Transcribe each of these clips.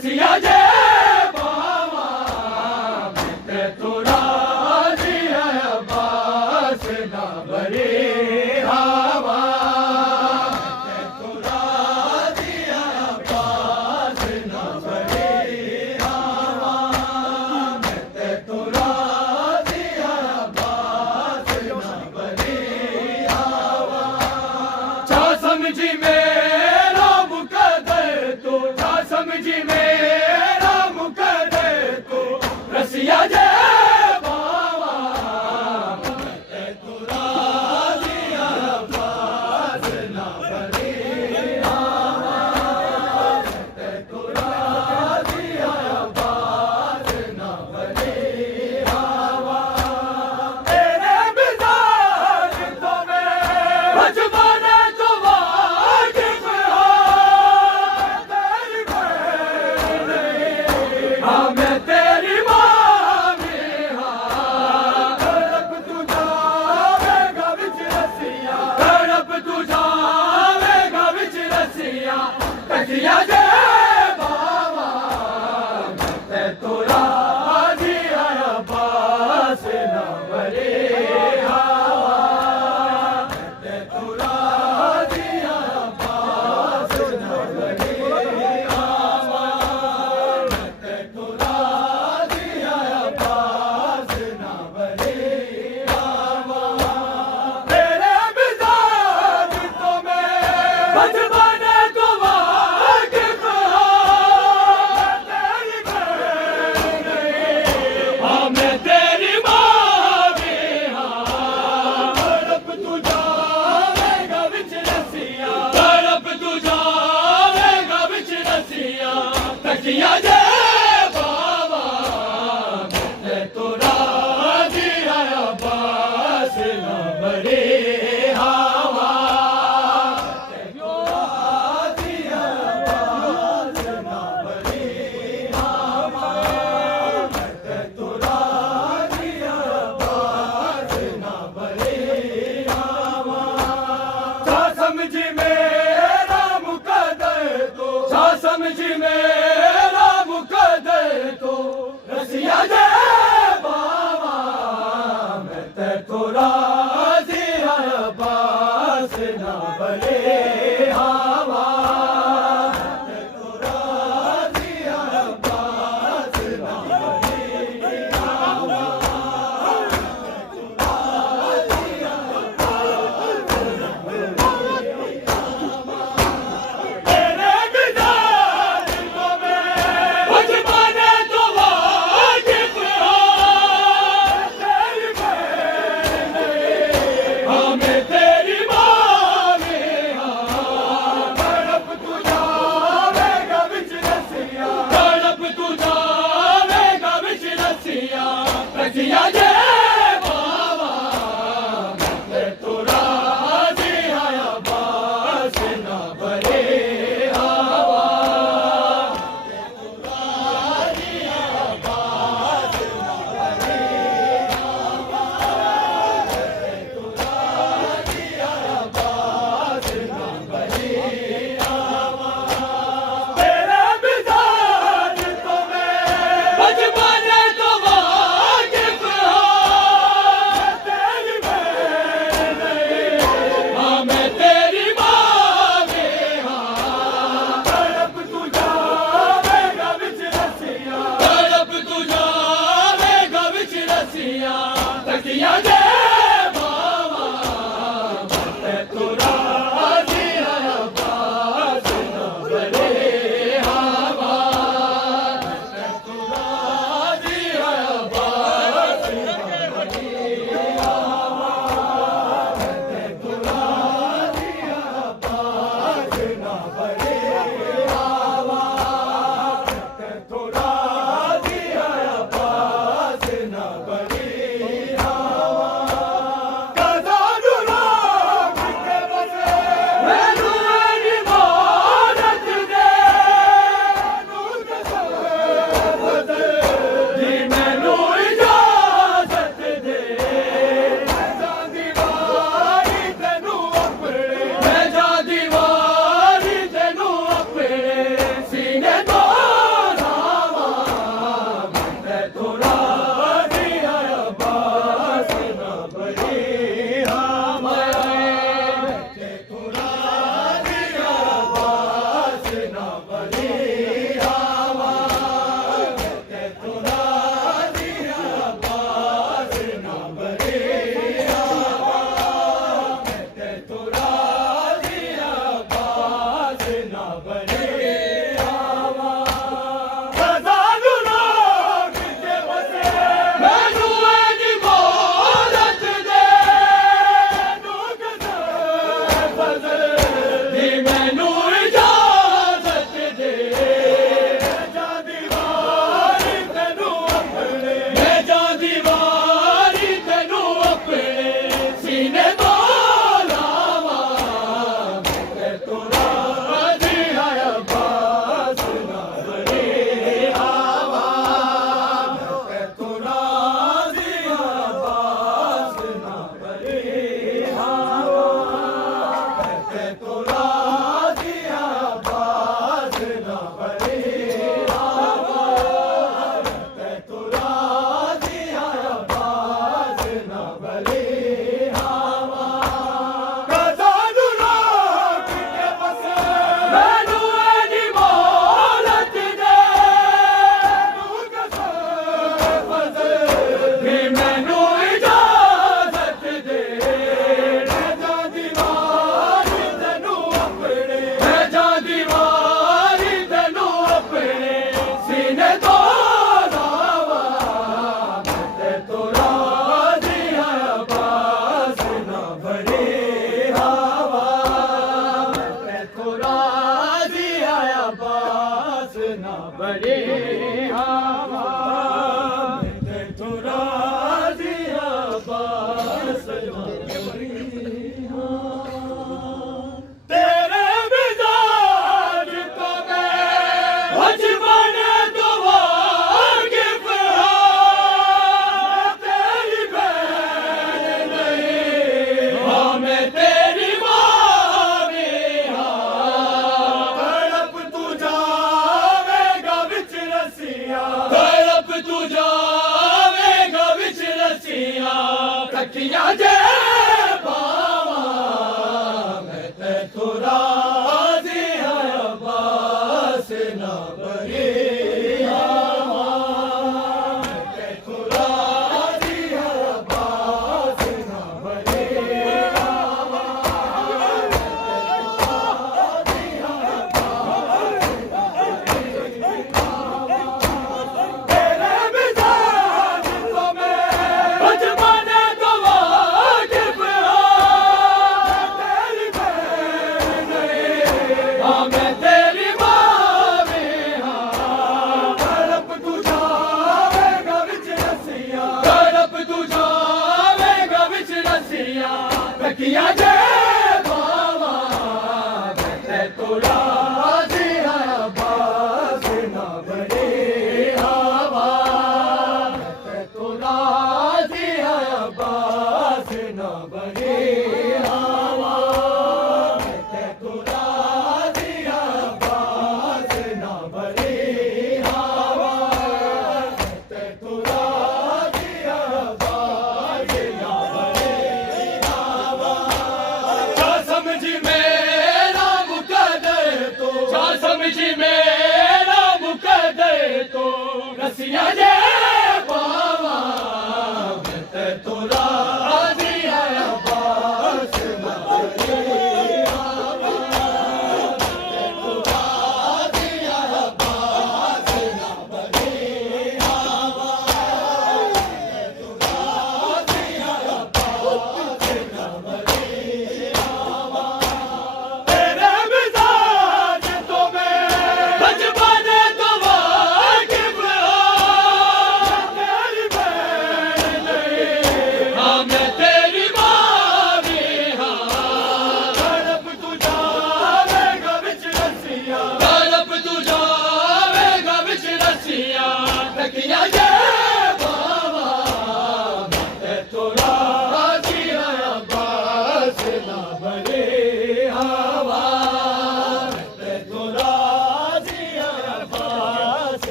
रसिया जे बाबा मैं तो राजी अब्बास ना बरे हवा मैं तो राजी अब्बास ना बरे हवा मैं तो राजी अब्बास ना बरे हवा चा समझी मेरा मुकद्दर तो चा समझी मेरा मुकद्दर तो रसिया जे बाबा मैं तो राजी अब्बास ना बरे हवा मैं तो राजी अब्बास ना बरे हवा तेरे मिजाज तो मैं बचपन तो वाकिफ हूँ तेरी बहन हाँ मैं तेरी माँ भी हाँ तड़प तू जावेगा बिच रसिया तड़प तू जावेगा बिच रसिया कटिया जे बाबा मैं तो राजी अब्बास ना बरे हवा मैं तो राजी अब्बास ना बरे हवा मैं तो राजी अब्बास ना बरे हवा तेरे मिजाज तो मैं बचपन तो वाकिफ हूँ तेरी बहन हाँ मैं तेरी माँ भी हाँ तड़प तू जावेगा बिच रसिया तड़प तू जावेगा बिच रसिया तकिया जे बाबा मैं तो राजी अब्बास ना बरे हवा मैं तो राजी अब्बास ना बरे हवा मैं तो राजी अब्बास ना बरे हवा चा समझी मेरा मुकद्दर तो चा समझी मेरा मुकद्दर तो रसिया जे बाबा मैं तो राजी अब्बास ना बरे हवा मैं तो राजी अब्बास ना बरे हवा तेरे मिजाज तो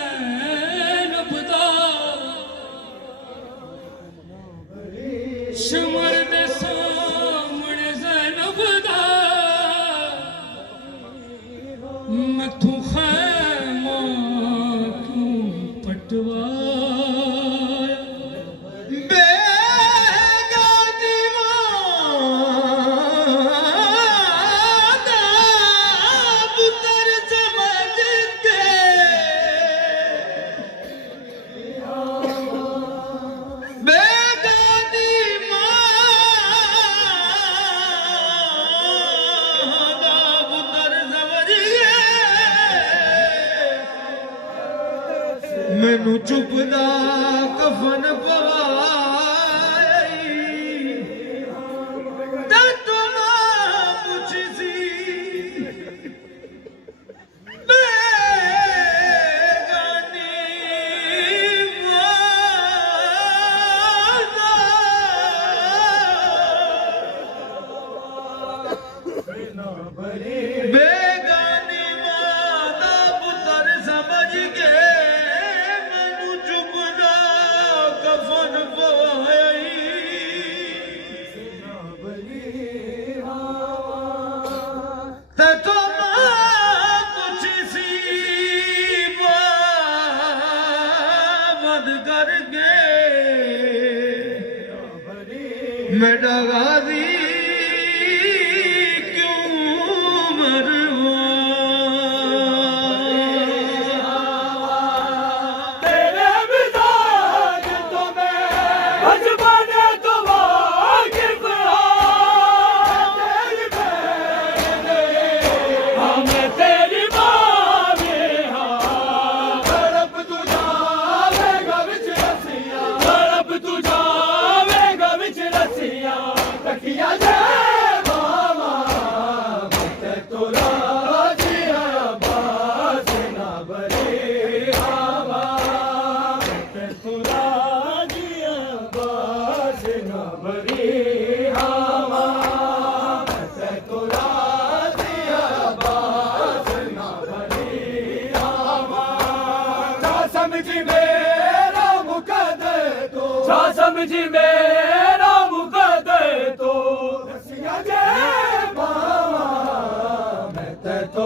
ज़ैनब दा सिमर दे सामने ज़ैनब दा मथू खैमा क्यों पटवाया बेगानी मादा पुत्र समझ के बेगानी मादा पुत्र समझ के मैनू चुपदा कफन पवाई ते तू ना पुछी सी बेगानी बेगानी मादा पुत्र समझ के मैनू चुपदा कफन पवाई ते तो पुछी सी बद करके मैं डगादी क्यों मरवा तेरे मिजाज तो मैं बचपने तो वाकिफ तेरी बहने हमें तेरी मावे तड़प तू जावेगा विच रसिया तड़प तू जावेगा विच रसिया तकिया जे मामा मत तो राजी अब्बास ना बरे हवा मत तो राजी अब्बास ना बरे हवा मत तो राजी अब्बास ना बरे हवा जा समझी मेरा मुकद्दर तो जा समझी मेरा मुकद्दर तो रसिया जे मामा मैं ते तो